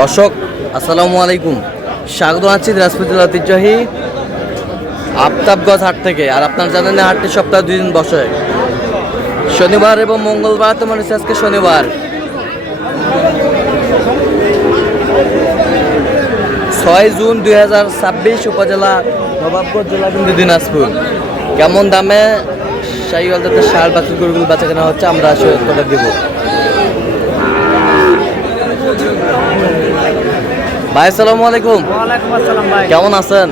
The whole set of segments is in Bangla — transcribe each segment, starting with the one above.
দর্শক আসসালামু আলাইকুম, স্বাগত আছি দিনাজপুর জেলা ঐতিহ্যবাহী আফতাবগঞ্জ হাট থেকে। আর আপনারা জানেন না, হাটটি সপ্তাহে 2 দিন বসে, শনিবার এবং মঙ্গলবার। তো মানে আজকে শনিবার 6 জুন 2026, উপজেলা নবাবগঞ্জ, জেলা কিন্তু দিনাজপুর। কেমন দামে শাহিওয়াল জাতের ষাঁড় বাছুর গরুগুলো বেচা কেনা হচ্ছে আমরা আসলে কথা দেব। ভাই আসসালামু আলাইকুম। ওয়ালাইকুম আসসালাম ভাই, কেমন আছেন?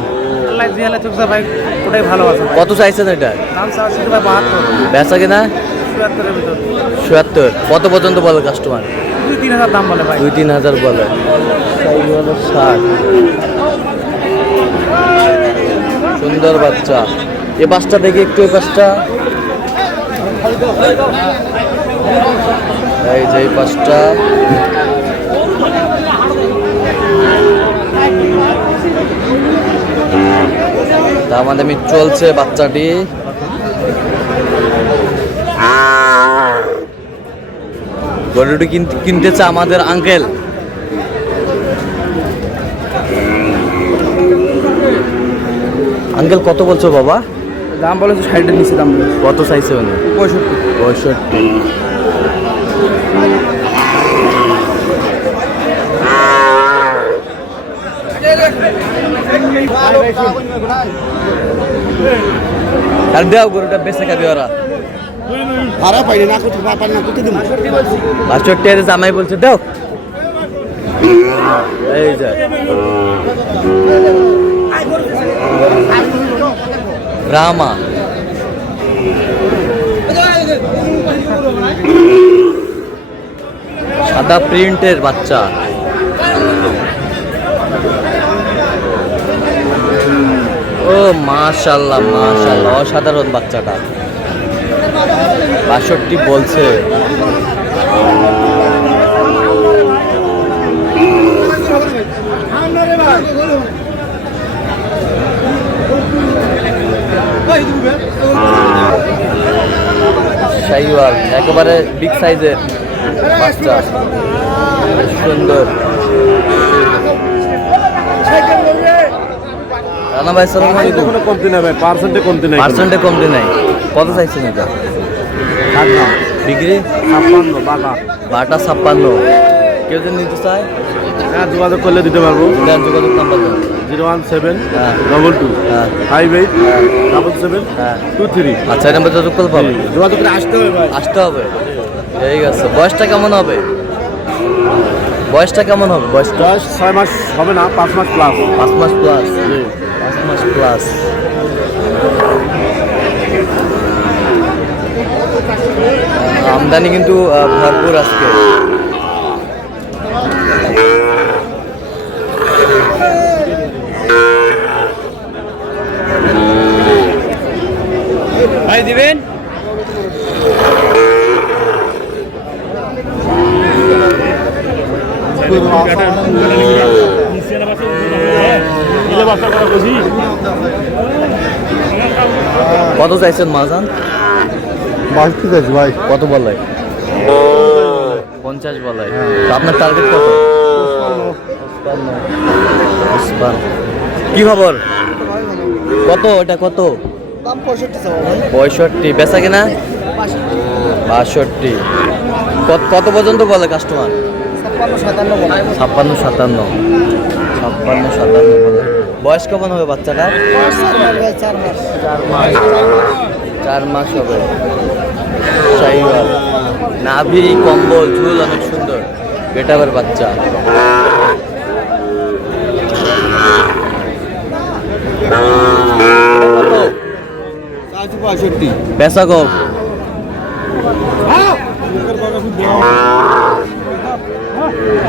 আল্লাহ জিয়ালে চুকসা ভাই, ওটাই ভালো আছে ভাই। কত চাইছেন এটা? দাম চাচ্ছি ভাই 72, বেচা কিনা 77 এর ভিতর। 77। কত পর্যন্ত বলে কাস্টমার? 2-3 হাজার দাম বলে ভাই। 2-3 হাজার বলে। ষাট সুন্দর বাচ্চা। এ পাঁচটা দেখি একটু, এই পাঁচটা, এই যে এই পাঁচটা। দামাদামি চলছে বাচ্চাটি। গরুটি কিনতেছে আমাদের আঙ্কেল। আঙ্কেল কত বলছো বাবা? দাম বলে 60 এর নিচে দাম বলে। কত চাইছে উনি? 65। আর দেও গরুটা বেঁচে খাবি ওরা। ভাড়া পাইনি না করতে পারি না করতে দিব 65 জামাই বলছে দেও। এই যে ব্রাহ্মা, সাদা প্রিন্টের বাচ্চা। ও মাশাআল্লাহ মাশাআল্লাহ, অসাধারণ বাচ্চাটা। 62 বলছে। শাহিওয়াল একেবারে বিগ সাইজের বাচ্চা, সুন্দর। রানা ভাই সালাম আলাইকুম। কোনো কমতি নাই ভাই, পার্সেন্টে কমতি নাই, পার্সেন্টে কমতি নাই। কত চাইছেন এটা? বিক্রি 56 বাটা। বাটা 56। কেউ যদি নিতে চায় হ্যাঁ, যোগাযোগ করলে দিতে পারবো। দেন, যোগাযোগ নাম্বার দেন। 017 হ্যাঁ 22 হ্যাঁ 58 77 হ্যাঁ। 23। আচ্ছা, এই নাম্বার যোগাযোগ করতে পারবে? যোগাযোগ করে আসতে হবে ভাই। আসতে হবে। ঠিক আছে। বয়সটা কেমন হবে? বয়সটা কেমন হবে? বয়সটা বয়স 6 মাস হবে না, 5 মাস প্লাস। 5 মাস প্লাস। 5 মাস প্লাস। আমদানি কিন্তু ভরপুর আজকে। ভাই দিবেন? কত চাইছেন মাজান? 52 আছে ভাই। কত বলে? 50 বলে। তো আপনার টার্গেট কত? 55। কি খবর? কত এটা? কত দাম 65 চাও ভাই। 65। বেচা কিনা 62। কত পর্যন্ত বলে কাস্টমার? 56 57 বলে। 56 57 বলে। বয়স কেমন হবে বাচ্চাটা? 4 মাস ভাই, 4 মাস হবে। শাহিওয়াল, নাভি, কম্বল, ঝুল অনেক সুন্দর। বেটাবের বাচ্চা। কত? 65। বেচা কম।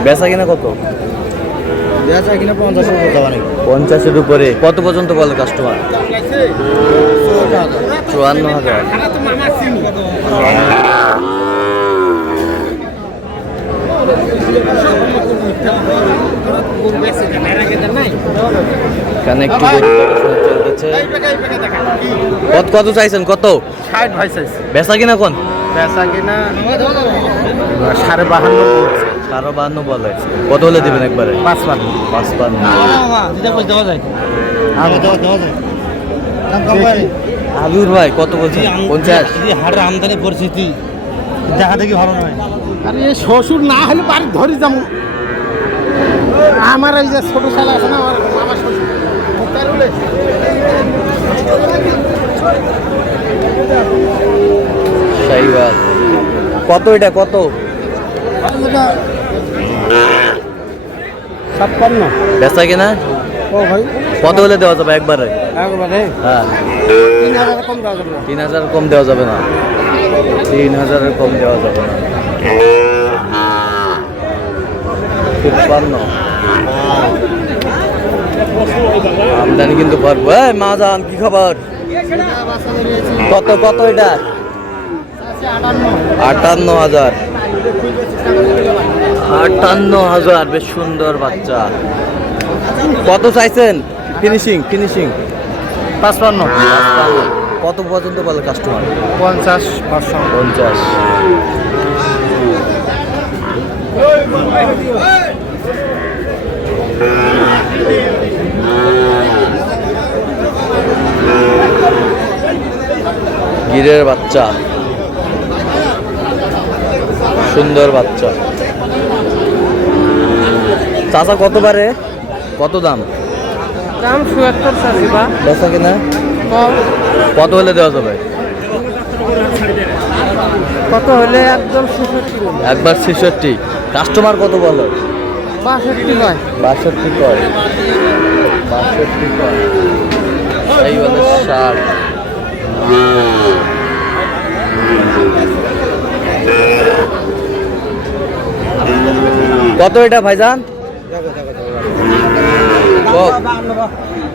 বেচা কিনা কত? বেচা কিনা 50 এর দাম নাই। 50-এর উপরে। কত পর্যন্ত বলে কাস্টমার? 54,000। এখানে একটু চলতেছে। কত চাইছেন? কত? 60 ভাই চাইছে। বেচা কিনা কোন? বেচা কিনা 52.5 52 বলে। কত হলে দিবেন একবারে? 55 55। আবির ভাই কত বলছেন? 50। হাটের আমদানি পরিস্থিতি দেখা দেখি ভালো নয়। আরে শ্বশুর না হলে বাড়ি ধরে যাবো। আমার এই যে ছোট শালা আছে না, আমার শ্বশুর শাহিওয়াল কত? এটা কত? 56। বেচা কিনা ও ভাই কত হলে দেওয়া যাবে একবারে? একবারে হ্যাঁ 3000 কম দেওয়া যাবে না। 3000 কম দেওয়া যাবে না। 3000 কম দেওয়া যাবে না। 53। আমদানি কিন্তু পারবো। এই মাজান কি খবর? কত কত এটা? 58,000। 58,000। বেশ সুন্দর বাচ্চা। কত চাইছেন? ফিনিশিং 55 কত পর্যন্ত বলে কাস্টমার? 50 500 50। গিরের বাচ্চা, সুন্দর বাচ্চা। চাচা কত পারে? কত দাম? দাম 74 চাচ্ছি বা বেচা কিনা কম। কত হলে দেওয়া যাবে? কত হলে একদম 66 একবার 66। কাস্টমার কত বলো? 62 হয়। 62 কয়। 62 কয়। এই বলে 60। কত এটা ভাইজান?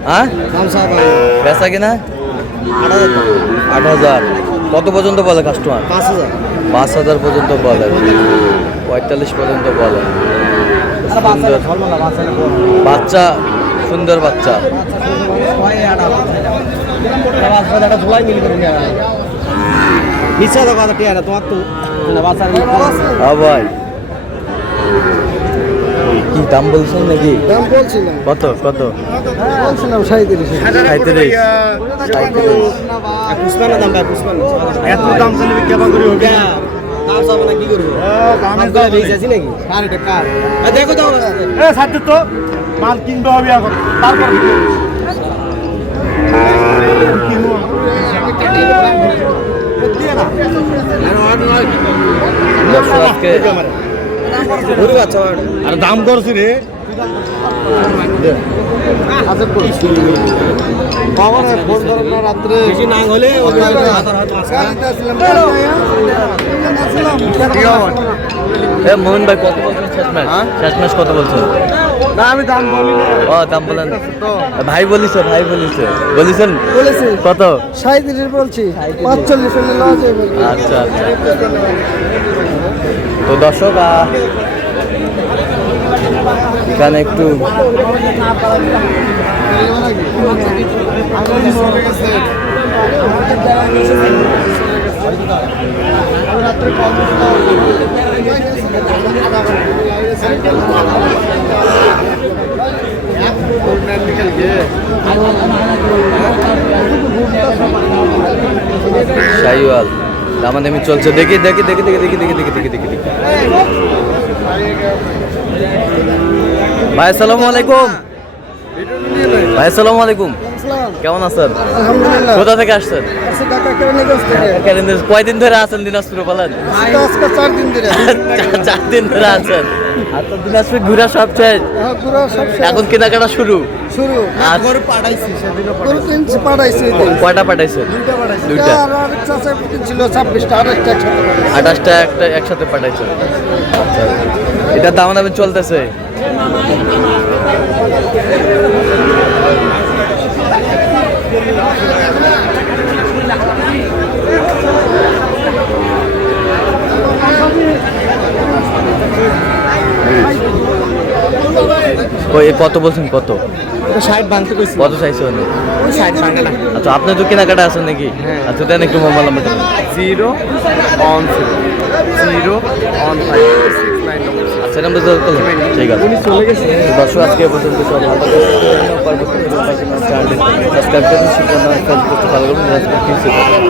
হ্যাঁ বেচা কিনা 8,000। কত পর্যন্ত বলে কাস্টমার? 5,000 পর্যন্ত বলে। 45 পর্যন্ত বলে। সুন্দর বাচ্চা, সুন্দর বাচ্চা। হ্যাঁ ভাই কি দাম বলছেন নাকি? দাম বলছিলাম কত কত? বলছিলাম 37। 37। পুষ্পানা দাম ভাই, পুষ্পানা এত দাম চলে কেবা করি হবে দাম সব না কি করব? দামে তো বেশি নাকি? কার এটা কার? দেখো তো এ সাথে তো মাল কিনতে হবে এখন, তারপর আর দাম করছি রে রাত্রে বেশি না হলে মোহন ভাই কত বলছেন শেষ ম্যাচ? শেষ ম্যাচ কত বলছেন? না আমি দাম বলি ও দাম বলেন। ভাই বলিছে বলিছেন কত? 37 বলছি, 45 হলে লস হবে। আচ্ছা আচ্ছা। তো দর্শক এখানে একটু শাহিওয়াল দামাদামি চলছে। দেখি ভাই আসসালামু আলাইকুম। ভাই আসসালামু আলাইকুম, কেমন আছেন? আলহামদুলিল্লাহ। কোথা থেকে আসছেন? আচ্ছা ঢাকা কেরানীগঞ্জ থেকে। কয়দিন ধরে আছেন দিনাজপুরে বলেন? আজকে 4 দিন ধরে। 4 দিন ধরে আছেন। আচ্ছা দিনাজপুর ঘুরা সব শেষ, হ্যাঁ পুরো সব শেষ। এখন কেনাকাটা শুরু। আর গরু পাঠাইছি, সেদিনও পাঠাইছি। পাঠাইছি কয়টা পাঠাইছেন? দুইটা। আর আরেকটা ছিল 26টা, আরেকটা একসাথে পাঠাইছি। 28টা একটা একসাথে পাঠাইছেন। আচ্ছা এটা দামাদামি চলতেছে। ওই কত বলছেন? কত 60 ভাঙতে কইছি। কত চাইছে উনি? 60 ভাঙে না। আচ্ছা আপনি তো কেনাকাটা আছেন নাকি? আচ্ছা দেন একটু মোবাইল নাম্বারটা। 010 015 699 সেটা বুঝতে পারতো ঠিক আছে দর্শক আজকে এ পর্যন্ত সব ভালো থাকবেন। পরবর্তী চ্যানেলটি সাবস্ক্রাইব করুন, শিক্ষা ফেসবুক ভালো করুন।